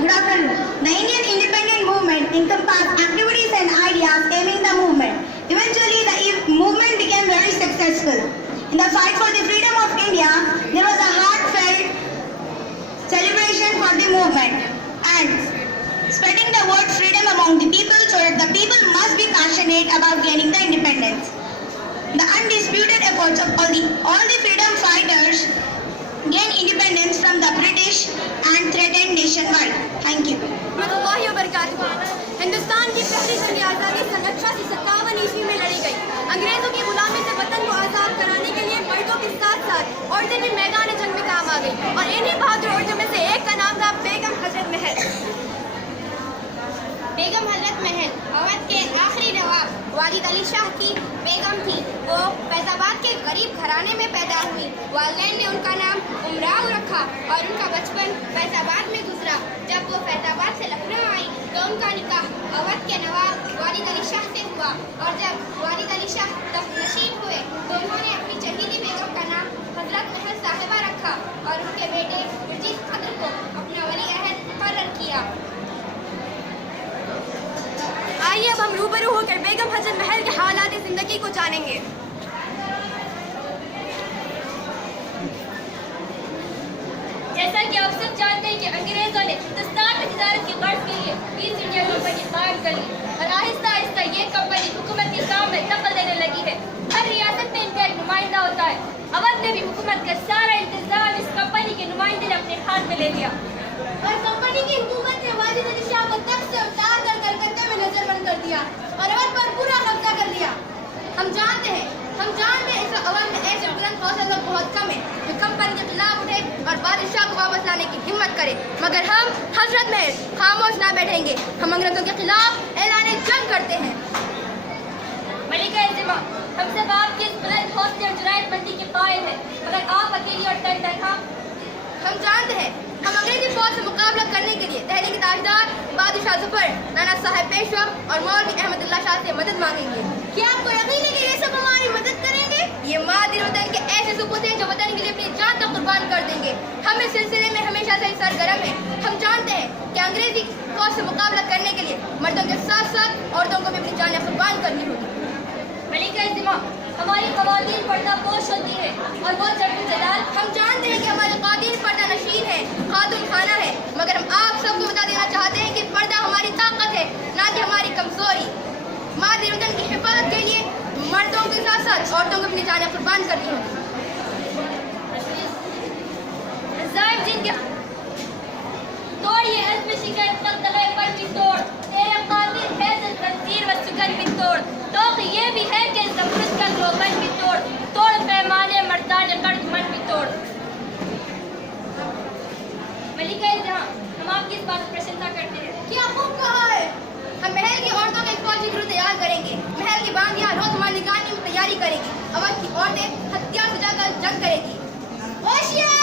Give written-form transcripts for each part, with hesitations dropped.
Good afternoon. The Indian independent movement encompassed activities and ideas aiming the movement. Eventually, the movement became very successful. In the fight for the freedom of India, there was a heartfelt celebration for the movement and spreading the word freedom among the people so that the people must be passionate about gaining the independence. The undisputed efforts of all the freedom fighters gain independence from the British and threatened nationwide. Thank you. Hindustan की पहली जंग आज़ादी सन 1857 ईस्वी में लड़ी गई। अंग्रेजों की गुलामी से वतन को आज़ाद कराने के लिए मर्दों के साथ साथ औरतें भी मैदान जंग में काम आ गई और इन्हीं बहादुर औरतों में से एक का नाम था बेगम हजरत महल। बेगम हजरत महल अवध के आखिरी नवाब वालिद अली शाह की बेगम थी। वो फैजाबाद के गरीब घराने में पैदा हुई। वालिदैन ने उनका नाम उमराव रखा और उनका बचपन फैजाबाद में गुजरा। जब वो फैजाबाद से लखनऊ आई तो उनका निकाह अवध के नवाब वालिद अली शाह से हुआ और जब वालिद अली शाह तख्तनशीन हुए तो उन्होंने अपनी चहेती बेगम का नाम हजरत महल साहिबा रखा और उनके बेटे मिर्ज़ा खद्र को अपना वली अहद मुकर्रर किया। आइए अब हम रूबरू होकर बेगम हजरत महल के हालात जिंदगी को जानेंगे। जैसा कि आप सब जानते हैं कि अंग्रेजों ने हिंदुस्तान में तिजारत की गर्ज के लिए ईस्ट इंडिया कंपनी कायम कर ली और आहिस्ता आहिस्ता ये कंपनी हुकूमत के काम में दखल देने लगी है। हर रियासत में इनका एक नुमाइंदा होता है। अवध में भी हुकूमत का सारा इंतजाम इस कंपनी के नुमाइंदे ने अपने हाथ में ले लिया और कंपनी की हुकूमत ने वालिद अली शाह को तख्त से उतार कर कलकत्ते में नजरबंद कर दिया और अवध पर पूरा कब्जा कर लिया। हम जानते हैं इस अवध में ऐसे बुलंद हौसले लोग बहुत कम है जो कंपनी के खिलाफ उठे और बादशाह को वापस लाने की हिम्मत करे। मगर हम हजरत महल खामोश ना बैठेंगे। हम अंग्रेजों के खिलाफ ऐलान जंग करते हैं। मलिका इज़्ज़मा, हम सब आपके इस बुलंद हौसले और जुरायतमंदी के कायल हैं, मगर आप अकेली और तनहा। हम जानते हैं हम अंग्रेजी फौज से मुकाबला करने के लिए दिल्ली के ताजदार बादशाह ज़फर, नाना साहब पेशवा और मौलवी अहमदुल्लाह शाह से मदद मांगेंगे। क्या आपको यकीन है कि ये सब हमारी मदद करेंगे? ये मादिर वतन के ऐसे सुपूत हैं जो वतन के लिए अपनी जान तक कुर्बान कर देंगे। हम इस सिलसिले में हमेशा से सरगर्म हैं। हम जानते हैं कि अंग्रेजी फौज से मुकाबला करने के लिए मर्दों के साथ साथ औरतों को भी अपनी जान कुर्बान करनी होगी। मलिका इज़्ज़मा, हमारी ख़वातीन पर्दा पोश होती है और वो जब जलाल। हम जानते हैं कि हमारे ख़वातीन पर्दा नशीन है, खातून खाना है, मगर हम आप सबको बता देना चाहते हैं कि पर्दा हमारी ताकत है, ना कि हमारी कमजोरी। मादिर वतन की हिफाजत के लिए मर्दों के साथ साथ औरतों को अपनी जान कुर्बान करनी होगी। तोड़िए अज़्म शिकर तख्तग़े पर भी तोड़, तेरे कातिल है तंजीर व सुगन भी तोड़। तो ये भी है कि ज़मरुद का ग्लोबल भी तोड़, तोड़ पैमाने मर्दाने कर्ज मन भी तोड़। मलिका इज़्ज़मा, हम आपकी इस बात की प्रशंसा करते हैं। क्या खूब कहा है। हम महल की औरतों के फौजी गिरोह तैयार करेंगे। महल की बांदियां रोज हमारी निगरानी में तैयारी करेगी। अवध की औरतें हथियार सजाकर जंग करेगी। होशियार!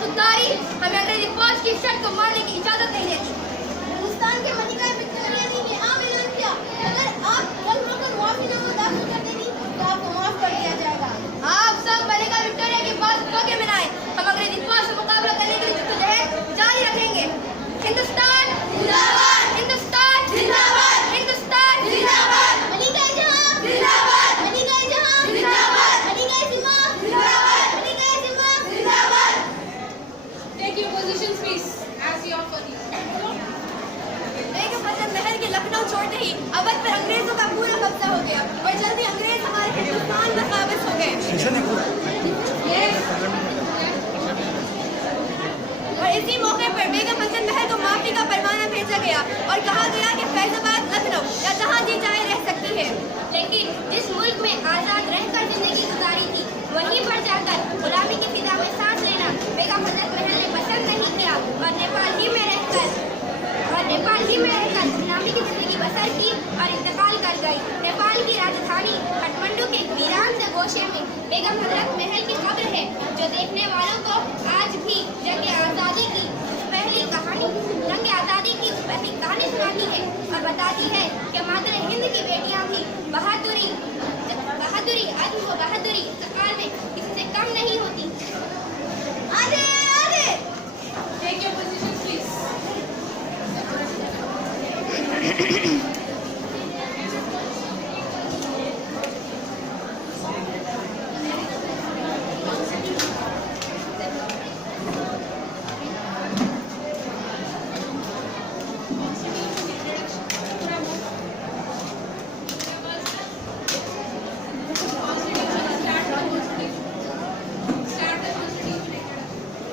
खुददारी हमें अंग्रेजी फौज की शर्त को मारने की इजाजत नहीं देती। हिंदुस्तान के मलिका विक्टोरिया ने ये आम ऐलान किया, अगर आप कल होकर माफीनामा दाखिल कर देंगी तो आपको माफ कर दिया जाएगा। आप सब मलिका विक्टोरिया के पास धोखे में आए, हम अंग्रेजी फौज से मुकाबला करने के लिए जद्दोजहद जारी रखेंगे। हिंदुस्तान जिंदाबाद, हिंदुस्तान जिंदाबाद, हिंदुस्तान जिंदाबाद, मलिका जहां जिंदाबाद, मलिका जहां जिंदाबाद, मलिका सिमा जिंदाबाद, मलिका सिमा जिंदाबाद। Take your positions, please, as you are for the Begum Hazrat Mahal के लखनऊ छोड़ते ही अवध पर अंग्रेजों का पूरा कब्जा हो गया और जल्दी अंग्रेज हमारे हिंदुस्तान में काबिज हो गए। और इसी मौके पर बेगम हजरत महल को माफी का परवाना भेजा गया और कहा गया कि फैजाबाद, लखनऊ या जहाँ जी चाहे रह सकती है। लेकिन जिस मुल्क में आजाद रहकर जिंदगी गुजारी थी, वहीं पर जाकर गुलामी की फिजा में सांस लेना बेगम हजरत महल ने पसंद नहीं किया और नेपाल ही में रहकर गुलामी की जिंदगी बसर की और इंतकाल कर गई। नेपाल की राजधानी काठमांडू के एक वीरान से गोशे में बेगम हजरत महल की कब्र है, जो देखने वालों को आज भी रंग आज़ादी की उस पहली कहानी सुनाती है और बताती है कि मात्र हिंद की बेटियां भी बहादुरी, अज़्म व बहादुरी सकाल में इससे कम नहीं होती। आगे आगे। Take your positions, please.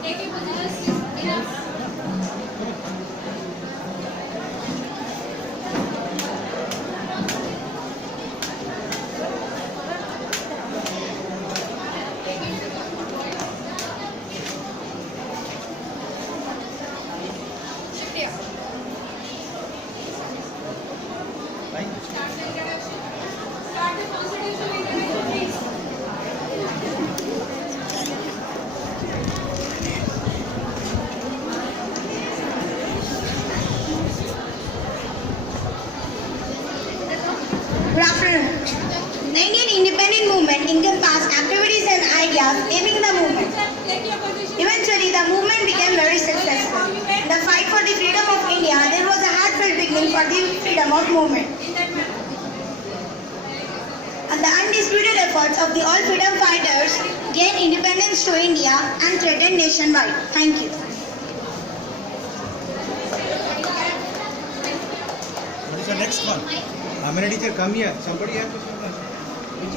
Take your positions, please. Enough. शुक्रिया। Start the constitutional introduction, please. Good afternoon. The Indian independent movement encompassed activities and ideas aiming the movement. Take your position. Eventually, the movement became very successful. In the fight for the freedom of India, there was a heartfelt beginning for the freedom of movement. In that manner. And the undisputed efforts of the all freedom fighters gained independence to India and threatened nationwide. Thank you. What is the next one? Amina teacher, come here. Somebody has to say that.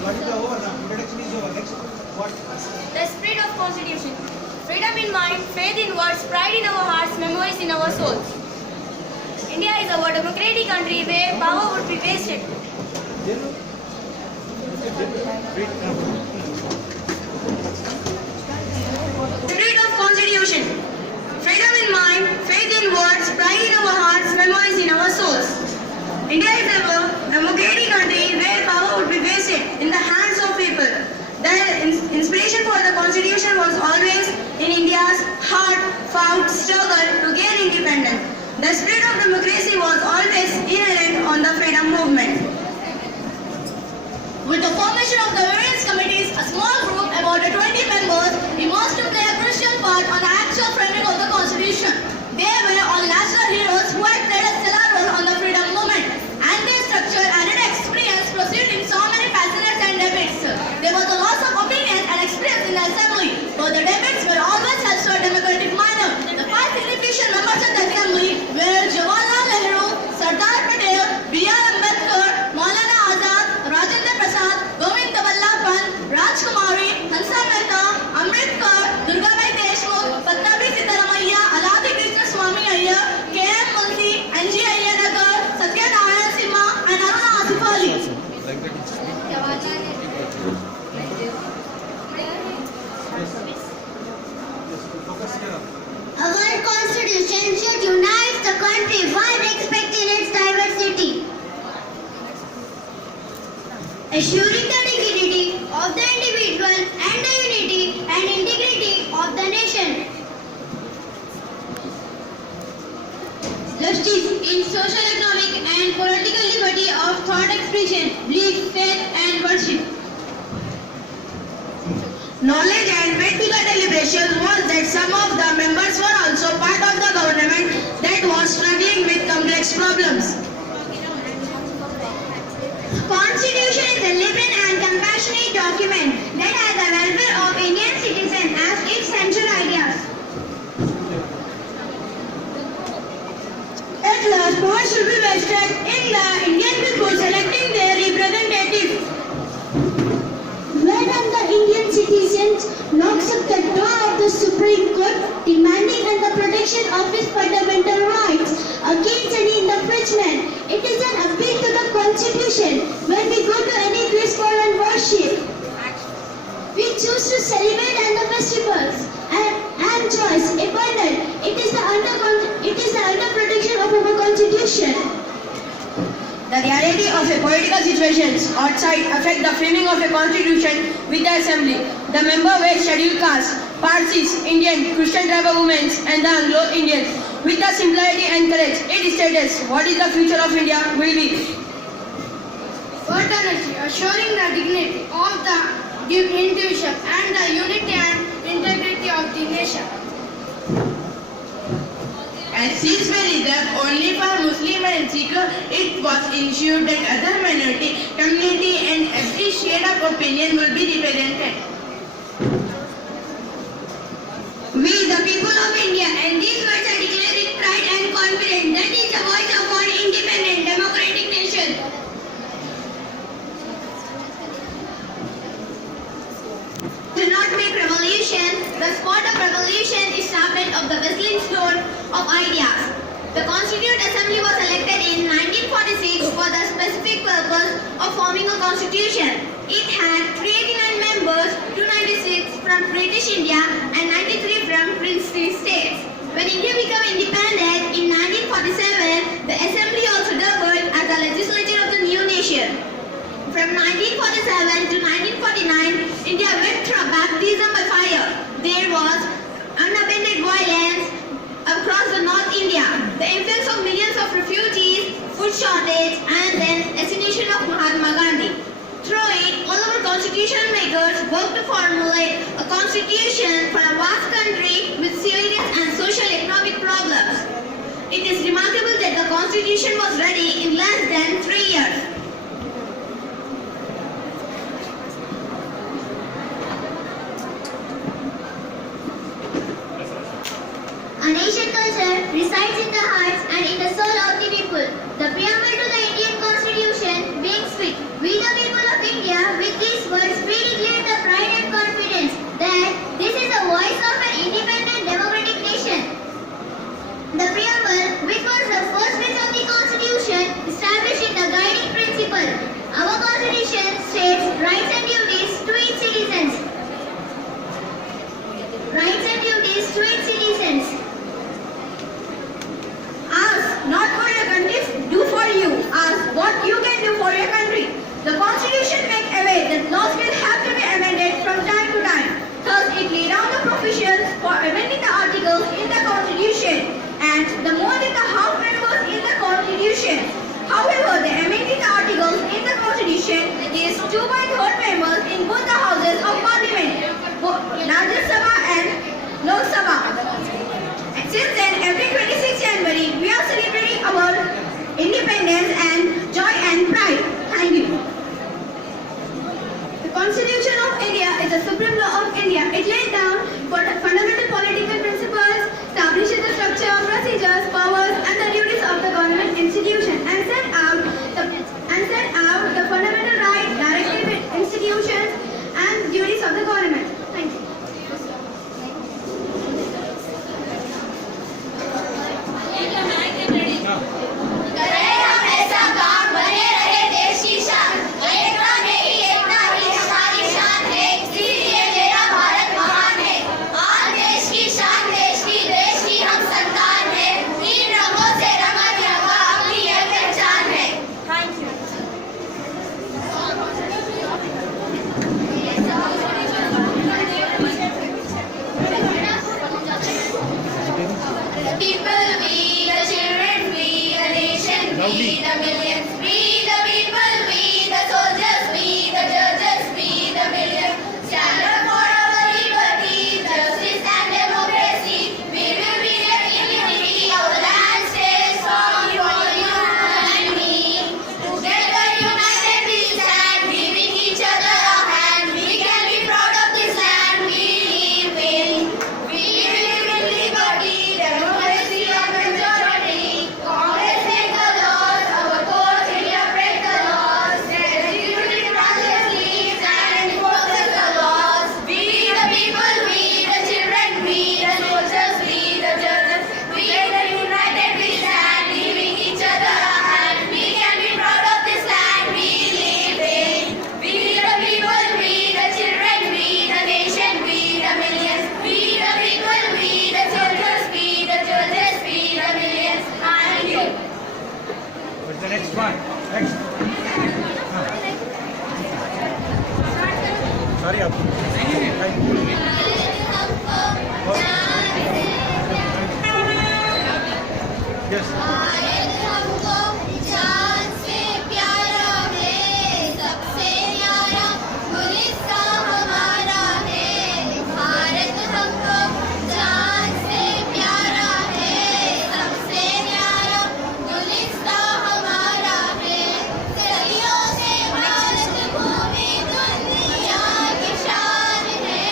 What is over now? Introduction is over. Next, what? The spirit of constitution. Freedom in mind, faith in words, pride in our hearts, memories in our souls. India is our democratic country where power would be wasted. Spirit of Constitution. Freedom in mind, faith in words, pride in our hearts, memories in our souls. India is a democratic country where power would be vested in the hands of people. The inspiration for the Constitution was always in India's hard-fought struggle to gain independence. The spirit of democracy was always inherent on the freedom movement. With the formation of the various committees, a small group, about 20 members, emerged to play a crucial part on the actual framing of the Constitution. They were all national heroes who had played a stellar role on the freedom movement, and their structure added experience proceeding so many passages and debates. There was a loss of opinion and experience in the assembly, but the debates were always held to a democratic manner. The five significant members of the assembly were Jawaharlal Nehru, Sardar Patel, B.R. Ambedkar, Maulana Azad, Rajendra Prasad, Govind Vallabh Pant, Rajkumari, Hansa Mehta, Ambedkar, Durgabai Deshmukh, Pattabhi Sitaramaiah, Aladi Krishna Swamy Iyer, K.M. Munshi, N.G. Iyengar, Satya Narayana Sinha, and Aruna Asif Ali. Like that, it's focus here. Our constitution should unite the country while respecting its diversity, assuring the dignity of the individual and the unity and integrity of the nation. justice in social, economic and political liberty of thought expression, belief, faith and worship. Knowledge and weight to the deliberations was that some of the members were also part of the government that was struggling with complex problems. Constitution is a living and compassionate document that has the welfare of Indian citizens as its central ideas. At last, power should be vested in the Indian people selecting their representatives. When the Indian citizens knocks at the door of the Supreme Court demanding the protection of his fundamental rights against any infringement, it is an appeal to the Constitution. When we go to any place for worship, we choose to celebrate the festivals and joys abundant. It is the under protection of our Constitution. The reality of a political situations outside affect the framing of a constitution with the assembly. The member were scheduled castes, Parsis, Indian, Christian tribal women and the Anglo-Indians. With the simplicity and courage, it states what is the future of India will be. Fraternity, assuring the dignity of the individual and the unity and integrity of the nation. As seats were reserved only for Muslim and Sikh, it was ensured that other minority, community and every shade of opinion will be represented. We, the people of India, and these words are declared with pride and confidence that is the voice of one independent democratic nation. Do not make revolution. The spot of revolution is sharpened of the whistling stone of ideas. The Constituent Assembly was elected in 1946 for the specific purpose of forming a constitution. It had 389 members, 296 from British India and 93 from princely states. When India became independent in 1947, the Assembly also doubled as the legislature of the new nation. From 1947 to 1949, India went through a baptism by fire. There was unabated violence across the North India, the influx of millions of refugees, food shortage, and then assassination of Mahatma Gandhi. Through it, all our constitution makers worked to formulate a constitution for a vast country with serious and social economic problems. It is remarkable that the constitution was ready in less than 3 years. A nation culture resides in the hearts and in the soul of the people. The preamble to the Indian Constitution being speak. We the people of India with these words we declare the pride and confidence that this is the voice of an independent democratic nation. The preamble, which was the first page of the Constitution, establishing the guiding principle. Our Constitution states rights and duties to its citizens. Rights and duties to its citizens. Ask not what your country do for you. Ask what you can do for your country. The Constitution makes aware that laws will have to be amended from time to time. Thus, it laid down the provisions for amending the articles in the Constitution and the more than the half members in the Constitution. However, the amending the articles in the Constitution is 2/3 members in both the houses of Parliament, both Rajya Sabha and Lok Sabha. And since then, every 26 January, we are celebrating our independence and joy and pride. Thank you. The Constitution of India is the supreme law of India. It lays down fundamental political principles, establishes the structure, procedures, powers, and the duties of the government institution, and set out the fundamental rights, directive institutions, and duties of the government. Thank you. Bharat महान है। सारे आपको thank you. Yes Bharat हमको जान से प्यारा है, सबसे न्यारा गुलिस्तान हमारा है। भारत हमको जान से प्यारा है, सबसे न्यारा गुलिस्तान हमारा है। सदियों से भारत भूमि दुनिया की शान है।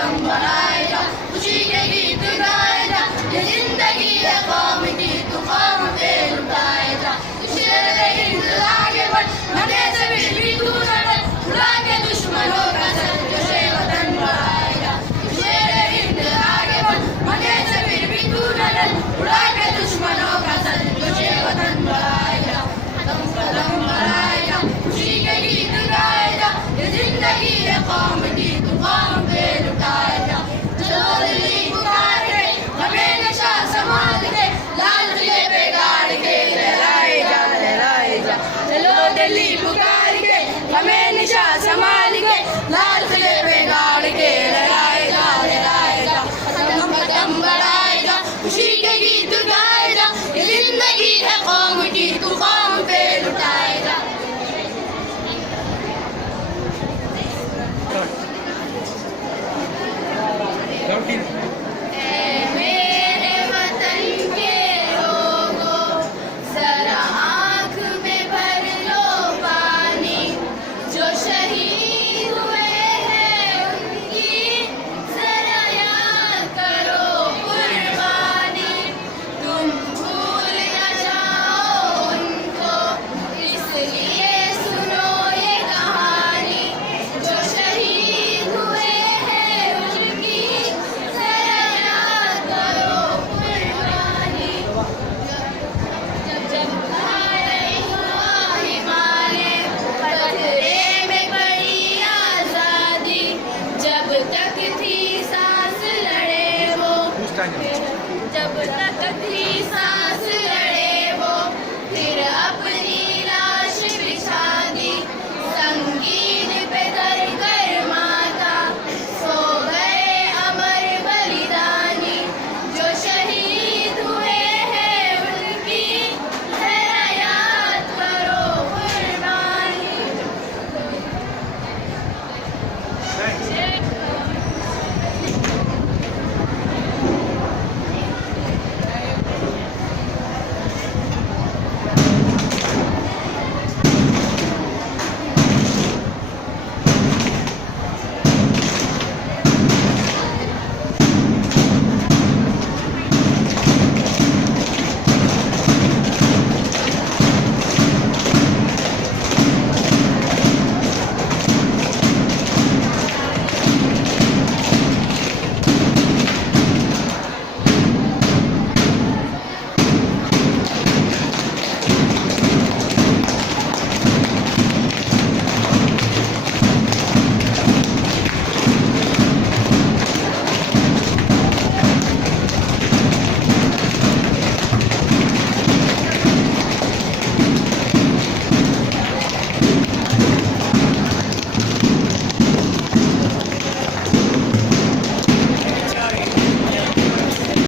कदम बढ़ाए जा, खुशी के गीत गाए जा, ये जिंदगी है कौम की, तू कौम पे लुटाए जा। शेर हिंद आगे बढ़, मने से भी तू न डर, उड़ा के दुश्मनों का सर, जोशे वतन बढ़ाए जा। शेर हिंद आगे बढ़, मने से भी तू न डर, उड़ा के दुश्मनों का सर, जोशे वतन बढ़ाए जा। कदम कदम बढ़ाए जा, खुशी के गीत गाए जा, ये जिंदगी है कौम की, तू कौम पे लुटाए जा। चलो दिल्ली पुकार के, हमें नशा संभाल के, लाल किले पे गाड़ के लहराए जा, लहराए जा। चलो दिल्ली पुकार के, हमें निशा संभाल के, लाल किले पे गाड़ के लहराए जा, लहराए जा। कदम कदम बढ़ाए जा, खुशी के गीत गाए जा, ये जिंदगी है कौम की, तू कौम पे लुटाए जा। मेरे वतन के लोगों, जरा आँख में भर लो पानी, जो शहीद हुए हैं उनकी जरा याद करो कुर्बानी। तुम भूल न जाओ उनको, इसलिए सुनो ये कहानी, जो शहीद हुए हैं उनकी जरा याद करो कुर्बानी। जब हिमालय पथरे में पड़ी आजादी, जब तक थी सांस लड़े वो, जब तक थी सांस